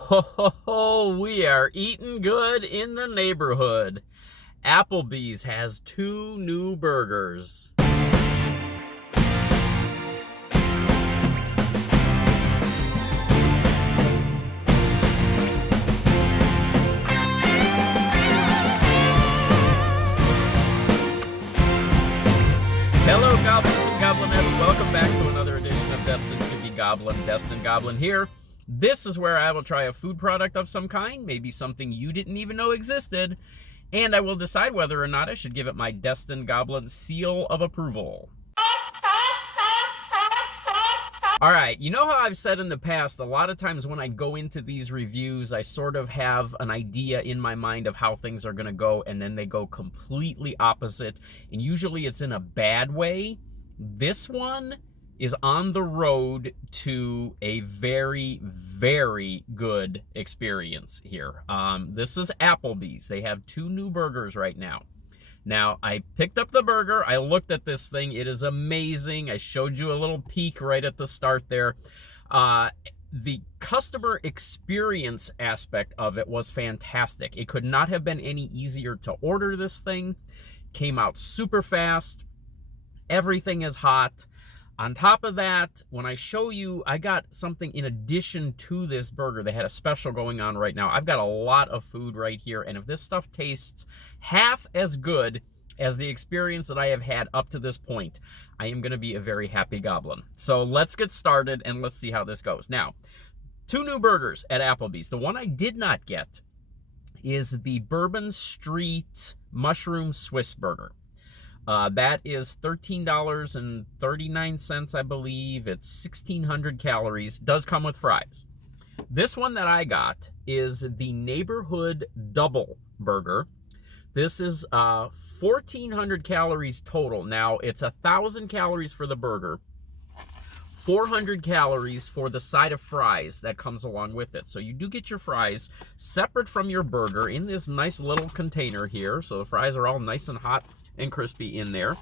Ho, ho, ho, we are eating good in the neighborhood. Applebee's has 2 new burgers. Hello, goblins and goblinettes. Welcome back to another edition of Destined to be Goblin. Destined Goblin here. This is where I will try a food product of some kind, maybe something you didn't even know existed, and I will decide whether or not I should give it my Destined Goblin seal of approval. Alright, you know how I've said in the past, a lot of times when I go into these reviews, I sort of have an idea in my mind of how things are going to go, and then they go completely opposite, and usually it's in a bad way. This one is on the road to a very, very good experience here. This is Applebee's. They have 2 new burgers right now. Now, I picked up the burger. I looked at this thing. It is amazing. I showed you a little peek right at the start there. The customer experience aspect of it was fantastic. It could not have been any easier to order this thing. Came out super fast. Everything is hot. On top of that, when I show you, I got something in addition to this burger. They had a special going on right now. I've got a lot of food right here, and if this stuff tastes half as good as the experience that I have had up to this point, I am going to be a very happy goblin. So let's get started, and let's see how this goes. Now, 2 new burgers at Applebee's. The one I did not get is the Bourbon Street Mushroom Swiss Burger. That is $13.39, I believe. It's 1,600 calories. Does come with fries. This one that I got is the Neighborhood Double Burger. This is 1,400 calories total. Now, it's 1,000 calories for the burger, 400 calories for the side of fries that comes along with it. So you do get your fries separate from your burger in this nice little container here. So the fries are all nice and hot and crispy in there.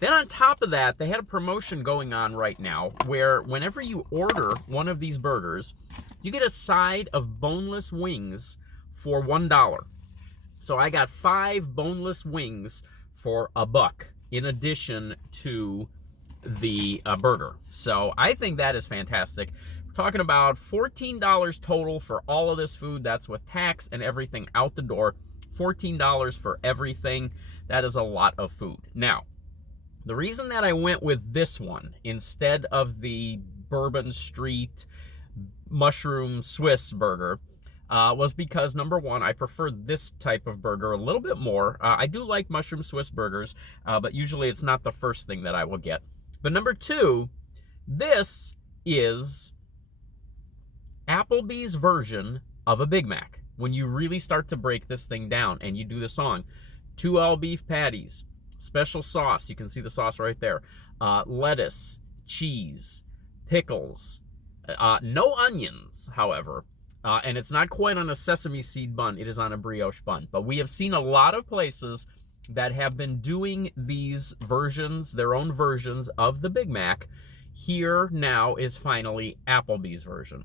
Then on top of that, they had a promotion going on right now where whenever you order one of these burgers, you get a side of boneless wings for $1. So I got 5 boneless wings for $1 in addition to the burger. So I think that is fantastic. We're talking about $14 total for all of this food. That's with tax and everything out the door. $14 for everything. That is a lot of food. Now, the reason that I went with this one instead of the Bourbon Street Mushroom Swiss Burger was because, number one, I prefer this type of burger a little bit more. I do like Mushroom Swiss burgers, but usually it's not the first thing that I will get. But number two, this is Applebee's version of a Big Mac. When you really start to break this thing down and you do the song, 2 all-beef patties, special sauce, you can see the sauce right there, lettuce, cheese, pickles, no onions, however, and it's not quite on a sesame seed bun, it is on a brioche bun. But we have seen a lot of places that have been doing these versions, their own versions of the Big Mac. Here now is finally Applebee's version.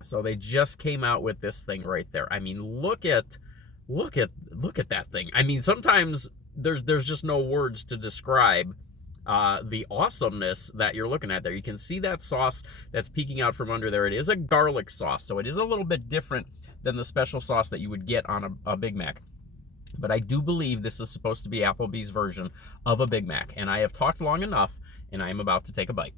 So they just came out with this thing right there. I mean, look at that thing. I mean, sometimes there's just no words to describe the awesomeness that you're looking at there. You can see that sauce that's peeking out from under there. It is a garlic sauce, so it is a little bit different than the special sauce that you would get on a Big Mac. But I do believe this is supposed to be Applebee's version of a Big Mac. And I have talked long enough, and I am about to take a bite.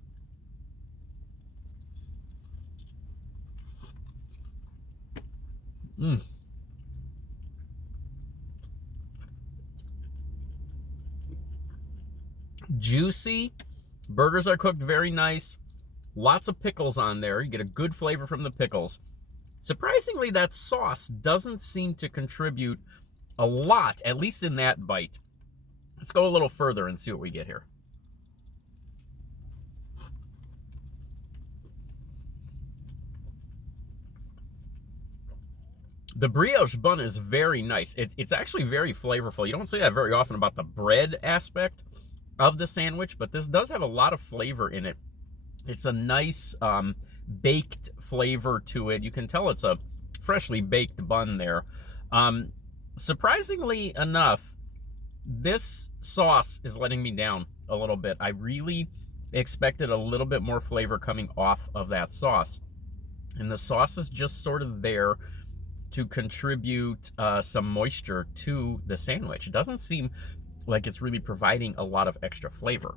Juicy. Burgers are cooked very nice. Lots of pickles on there. You get a good flavor from the pickles. Surprisingly, that sauce doesn't seem to contribute a lot, at least in that bite. Let's go a little further and see what we get here. The brioche bun is very nice. It's actually very flavorful. You don't say that very often about the bread aspect of the sandwich, but this does have a lot of flavor in it. It's a nice baked flavor to it. You can tell it's a freshly baked bun there. Surprisingly enough, this sauce is letting me down a little bit. I really expected a little bit more flavor coming off of that sauce. And the sauce is just sort of there to contribute some moisture to the sandwich. It doesn't seem like it's really providing a lot of extra flavor.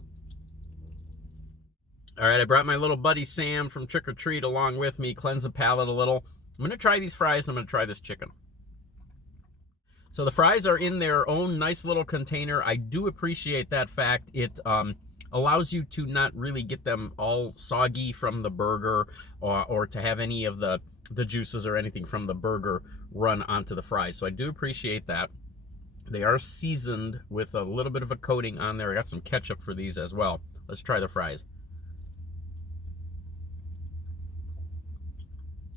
All right, I brought my little buddy Sam from Trick or Treat along with me, cleanse the palate a little. I'm going to try these fries, and I'm going to try this chicken. So the fries are in their own nice little container. I do appreciate that fact. It allows you to not really get them all soggy from the burger, or to have any of the juices or anything from the burger run onto the fries. So I do appreciate that. They are seasoned with a little bit of a coating on there. I got some ketchup for these as well. Let's try the fries.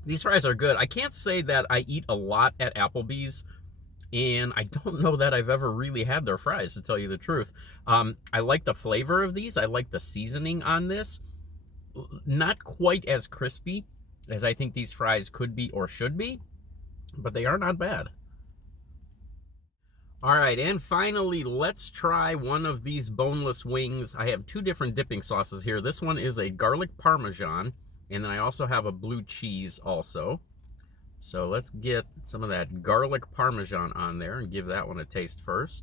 These fries are good. I can't say that I eat a lot at Applebee's, and I don't know that I've ever really had their fries, to tell you the truth. I like the flavor of these. I like the seasoning on this. Not quite as crispy as I think these fries could be or should be, but they are not bad. All right, and finally, let's try one of these boneless wings. I have two different dipping sauces here. This one is a garlic parmesan, and then I also have a blue cheese also. So let's get some of that garlic parmesan on there and give that one a taste first.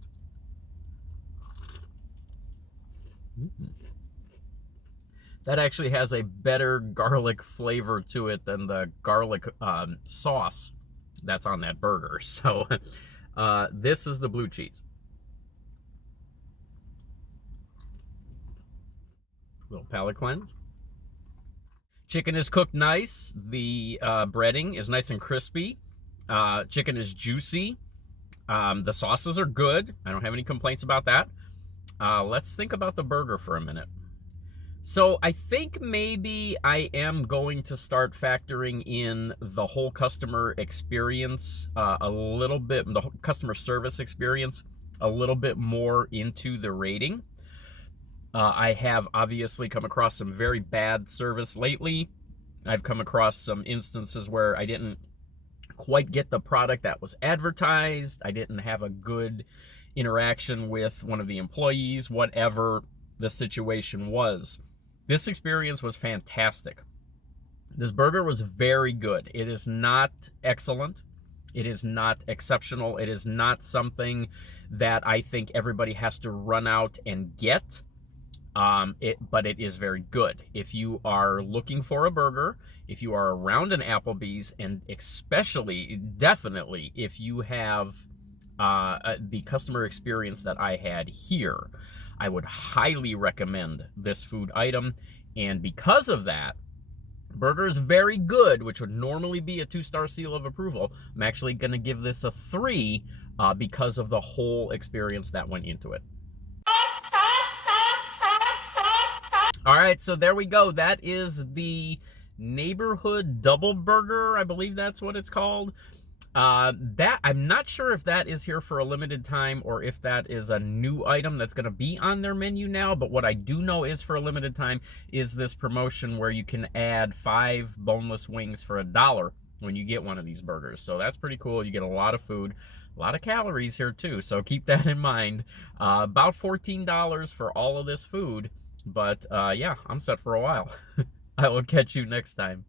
That actually has a better garlic flavor to it than the garlic sauce that's on that burger. So this is the blue cheese. Little palate cleanse. Chicken is cooked nice. The breading is nice and crispy. Chicken is juicy. The sauces are good. I don't have any complaints about that. Let's think about the burger for a minute. So I think maybe I am going to start factoring in the whole customer experience a little bit, the customer service experience a little bit more into the rating. I have obviously come across some very bad service lately. I've come across some instances where I didn't quite get the product that was advertised. I didn't have a good interaction with one of the employees, whatever the situation was. This experience was fantastic. This burger was very good. It is not excellent. It is not exceptional. It is not something that I think everybody has to run out and get. But it is very good. If you are looking for a burger, if you are around an Applebee's, and especially, definitely, if you have the customer experience that I had here, I would highly recommend this food item. And because of that, burger is very good, which would normally be a 2-star seal of approval. I'm actually going to give this a 3 because of the whole experience that went into it. All right, so there we go. That is the neighborhood double burger. I believe that's what it's called. That I'm not sure if that is here for a limited time or if that is a new item that's going to be on their menu now. But what I do know is for a limited time is this promotion where you can add 5 boneless wings for $1 when you get one of these burgers. So that's pretty cool. You get a lot of food, a lot of calories here too. So keep that in mind. About $14 for all of this food. But yeah, I'm set for a while. I will catch you next time.